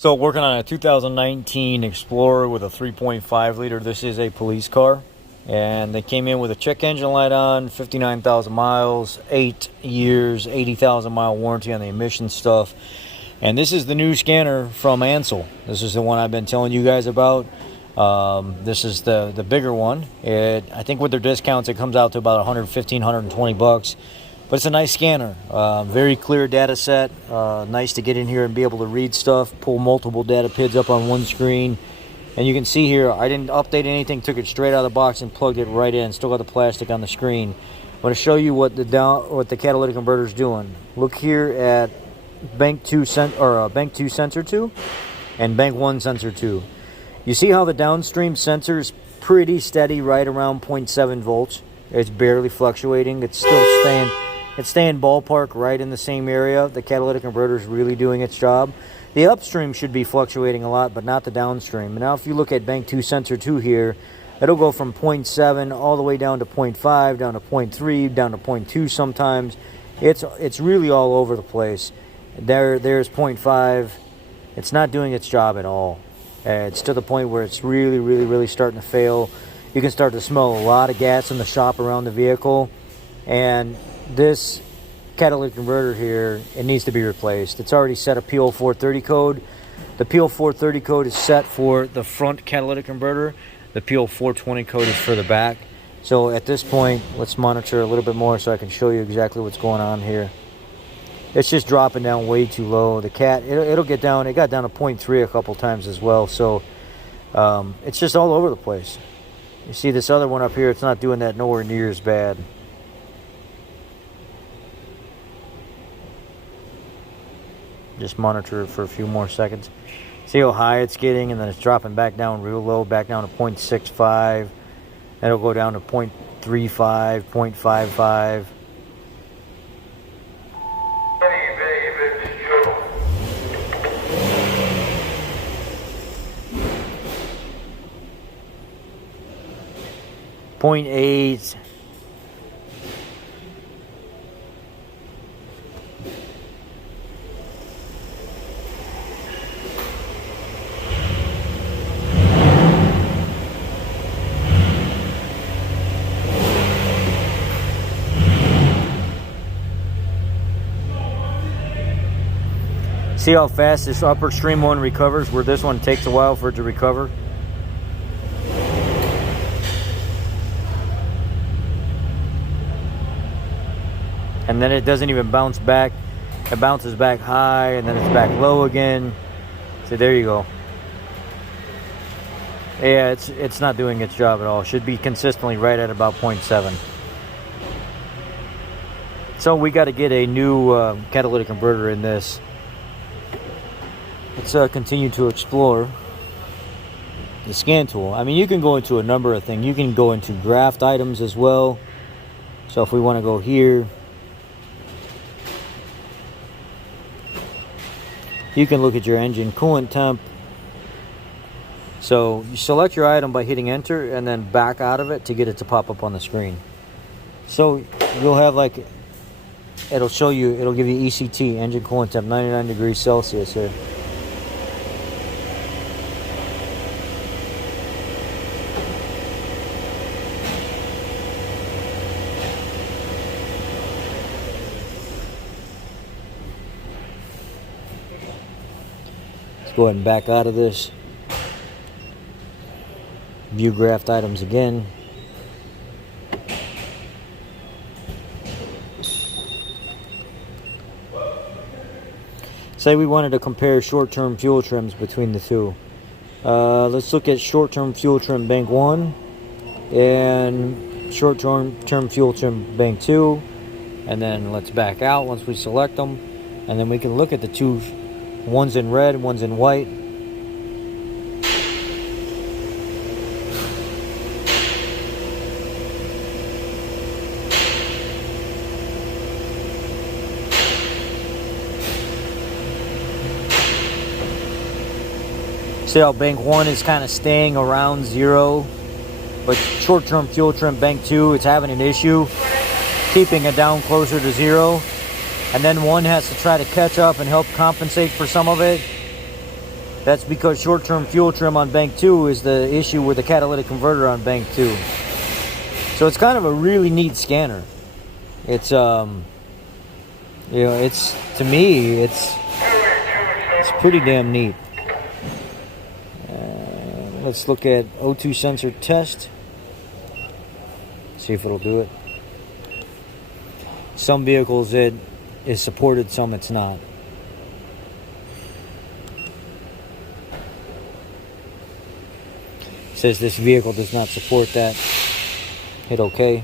So working on a 2019 Explorer with a 3.5 liter. This is a police car, and they came in with a check engine light on, 59,000 miles, 8 years, 80,000 mile warranty on the emission stuff. And this is the new scanner from Ancel. This is the one I've been telling you guys about. This is the bigger one. I think with their discounts it comes out to about 115, 120 bucks. But it's a nice scanner, very clear data set, nice to get in here and be able to read stuff, pull multiple data PIDs up on one screen. And you can see here, I didn't update anything, took it straight out of the box and plugged it right in, still got the plastic on the screen. I'm going to show you what the catalytic converter is doing. Look here at bank 2 sensor 2 and bank 1 sensor 2. You see how the downstream sensor is pretty steady right around 0.7 volts. It's barely fluctuating, it's still staying ballpark right in the same area. The catalytic converter is really doing its job. The upstream should be fluctuating a lot, but not the downstream. And now if you look at bank 2 sensor 2 here, it'll go from 0.7 all the way down to 0.5, down to 0.3, down to 0.2 sometimes. It's really all over the place. There's 0.5. It's not doing its job at all. It's to the point where it's really starting to fail. You can start to smell a lot of gas in the shop around the vehicle. And this catalytic converter here, it needs to be replaced. It's already set a P0430 code. The P0430 code is set for the front catalytic converter. The P0420 code is for the back. So at this point, let's monitor a little bit more so I can show you exactly what's going on here. It's just dropping down way too low. The it'll get down. It got down to 0.3 a couple times as well. So it's just all over the place. You see this other one up here, it's not doing that nowhere near as bad. Just monitor it for a few more seconds. See how high it's getting, and then it's dropping back down real low, back down to 0.65. Then it'll go down to 0.35, 0.55. .8. See how fast this upper stream one recovers, where this one takes a while for it to recover? And then it doesn't even bounce back. It bounces back high, and then it's back low again. So there you go. Yeah, it's not doing its job at all. It should be consistently right at about 0.7. So we got to get a new catalytic converter in this. Let's continue to explore the scan tool. I mean, you can go into a number of things. You can go into graphed items as well. So if we want to go here, you can look at your engine coolant temp. So you select your item by hitting enter and then back out of it to get it to pop up on the screen. So you'll have like, it'll show you, it'll give you ECT, engine coolant temp, 99 degrees Celsius here. Go ahead and back out of this. View graphed items again. Say we wanted to compare short-term fuel trims between the two. Let's look at short-term fuel trim bank 1 and short-term fuel trim bank 2. And then let's back out once we select them. And then we can look at the two. One's in red, one's in white. See how bank 1 is kind of staying around 0, but short-term fuel trim bank 2, it's having an issue keeping it down closer to 0. And then one has to try to catch up and help compensate for some of it. That's because short-term fuel trim on bank 2 is the issue with the catalytic converter on bank 2. So it's kind of a really neat scanner. It's it's, to me, it's pretty damn neat. Let's look at O2 sensor test. See if it'll do it. Some vehicles it is supported, some it's not. It says this vehicle does not support that. Hit OK.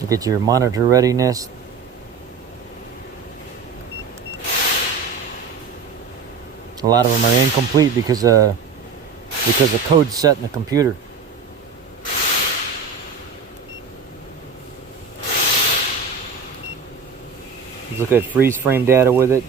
You get your monitor readiness. A lot of them are incomplete because the code's set in the computer. Look at freeze frame data with it.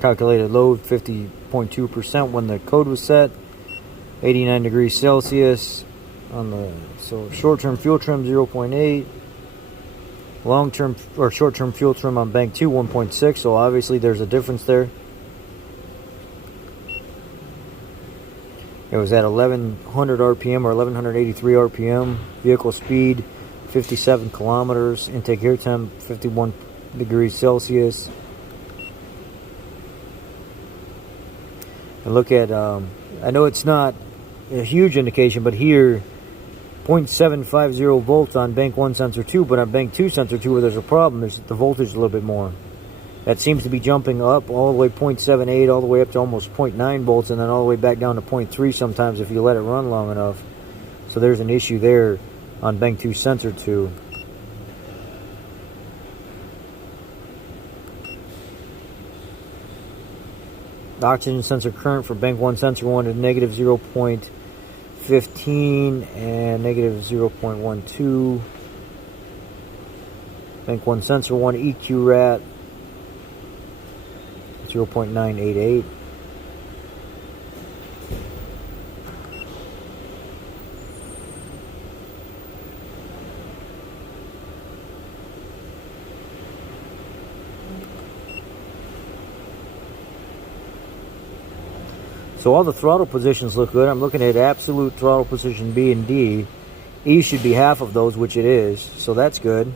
Calculated load 50.2% when the code was set. 89 degrees Celsius on the short-term fuel trim 0.8. Long-term or short-term fuel trim on bank 2 1.6. So obviously there's a difference there. It was at 1100 RPM or 1183 RPM. Vehicle speed 57 kilometers. Intake air temp 51 degrees Celsius. And look at, I know it's not a huge indication, but here 0.750 volts on bank 1 sensor 2, but on bank 2 sensor 2 where there's a problem, there's the voltage a little bit more. That seems to be jumping up all the way 0.78 all the way up to almost 0.9 volts, and then all the way back down to 0.3 sometimes if you let it run long enough. So there's an issue there on bank 2 sensor 2. The oxygen sensor current for bank 1 sensor 1 is negative 0.15 and negative 0.12. Bank 1 sensor 1 EQ rat 0.988. So all the throttle positions look good. I'm looking at absolute throttle position B and D. E should be half of those, which it is. So that's good.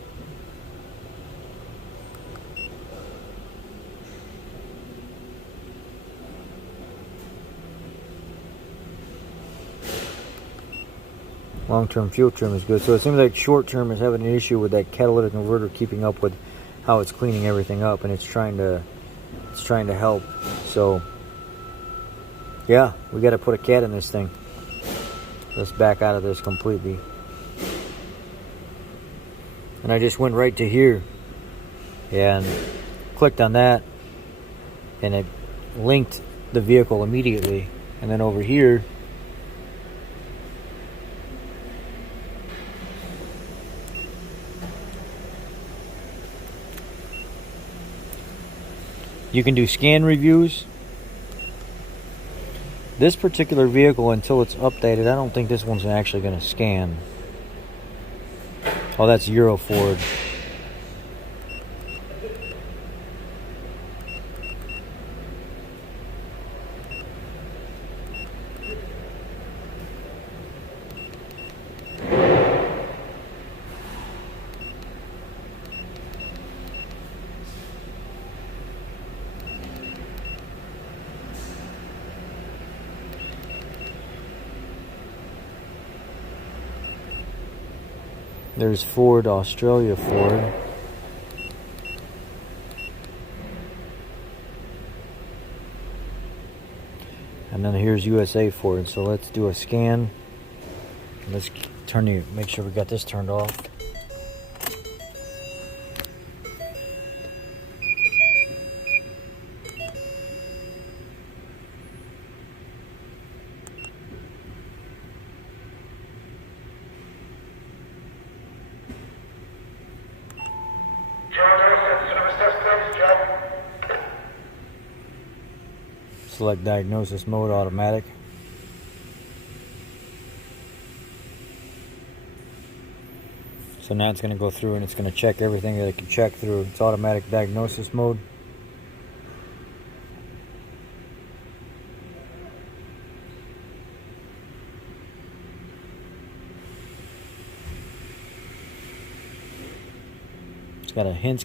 Long-term fuel trim is good. So it seems like short-term is having an issue with that catalytic converter keeping up with how it's cleaning everything up, and it's trying to help. So yeah, we got to put a cat in this thing. Let's back out of this completely. And I just went right to here and clicked on that, and it linked the vehicle immediately. And then over here, you can do scan reviews. This particular vehicle, until it's updated, I don't think this one's actually going to scan. Oh, that's Euroford. There's Ford, Australia Ford. And then here's USA Ford. So let's do a scan. Let's make sure we got this turned off. Select diagnosis mode, automatic. So now it's going to go through and it's going to check everything that it can check through. It's automatic diagnosis mode. It's got a hints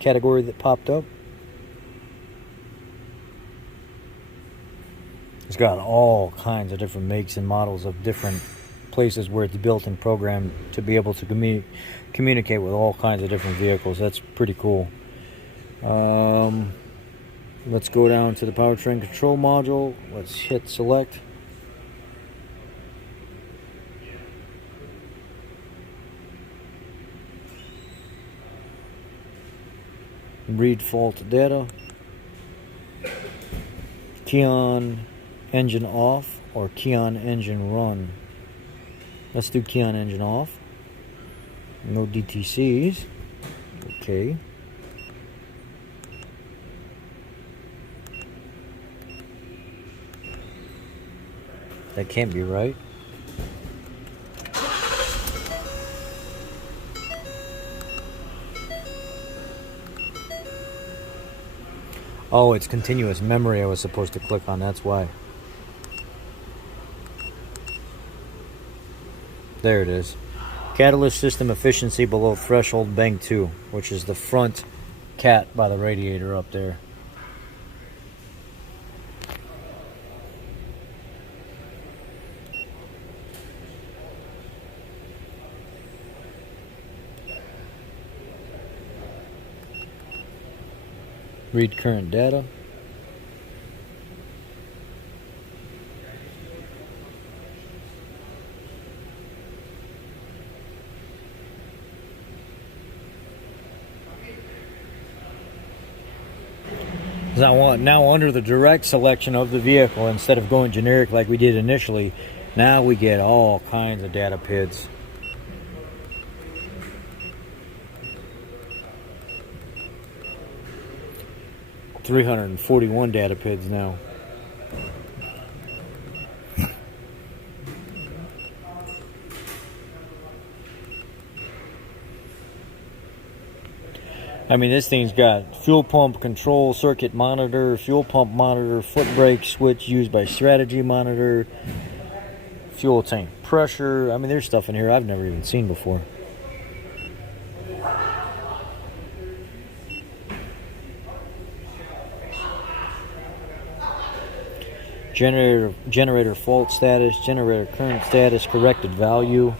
category that popped up. It's got all kinds of different makes and models of different places where it's built and programmed to be able to communicate with all kinds of different vehicles. That's pretty cool. Let's go down to the powertrain control module. Let's hit select. Read fault data. Key on engine off or key on engine run. Let's do key on engine off. No DTCs. Okay. That can't be right. Oh, it's continuous memory I was supposed to click on, that's why. There it is. Catalyst system efficiency below threshold bank 2, which is the front cat by the radiator up there. Read current data. Now under the direct selection of the vehicle, instead of going generic like we did initially, now we get all kinds of data PIDs. $341 data PIDs now. I mean, this thing's got fuel pump control circuit monitor, fuel pump monitor, foot brake switch used by strategy monitor, fuel tank pressure. I mean, there's stuff in here I've never even seen before. Generator fault status, generator current status, corrected value.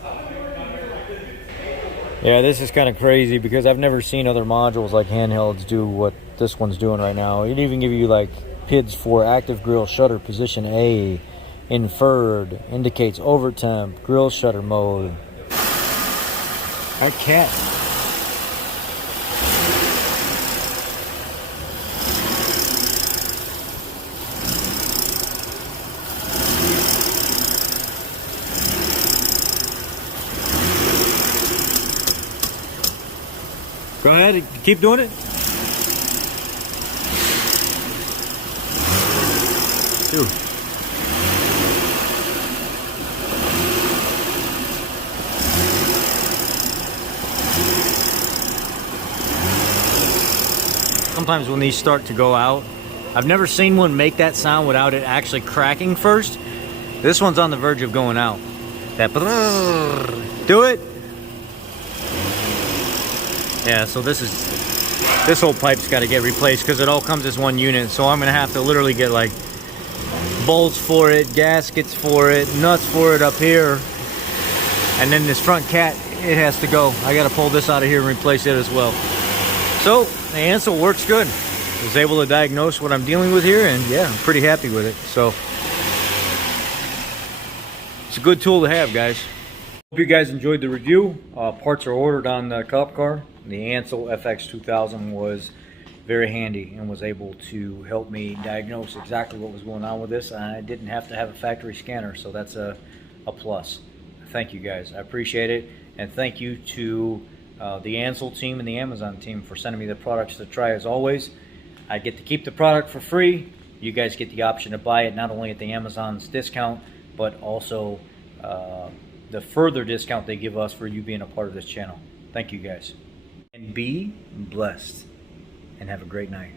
Yeah, this is kind of crazy because I've never seen other modules like handhelds do what this one's doing right now. It'd even give you like PIDs for active grill shutter position A, inferred, indicates over temp, grill shutter mode. I can't. Go ahead, keep doing it. Dude. Sometimes when these start to go out, I've never seen one make that sound without it actually cracking first. This one's on the verge of going out. That do it. Yeah, so this whole pipe's got to get replaced because it all comes as one unit. So I'm gonna have to literally get like bolts for it, gaskets for it, nuts for it up here, and then this front cat, it has to go. I got to pull this out of here and replace it as well. So the Ancel works good. I was able to diagnose what I'm dealing with here, and yeah, I'm pretty happy with it. So it's a good tool to have, guys. Hope you guys enjoyed the review. Parts are ordered on the cop car. The Ancel FX2000 was very handy and was able to help me diagnose exactly what was going on with this. I didn't have to have a factory scanner, so that's a plus. Thank you guys, I appreciate it. And thank you to the Ancel team and the Amazon team for sending me the products to try. As always, I get to keep the product for free. You guys get the option to buy it not only at the Amazon's discount, but also the further discount they give us for you being a part of this channel. Thank you guys. And be blessed and have a great night.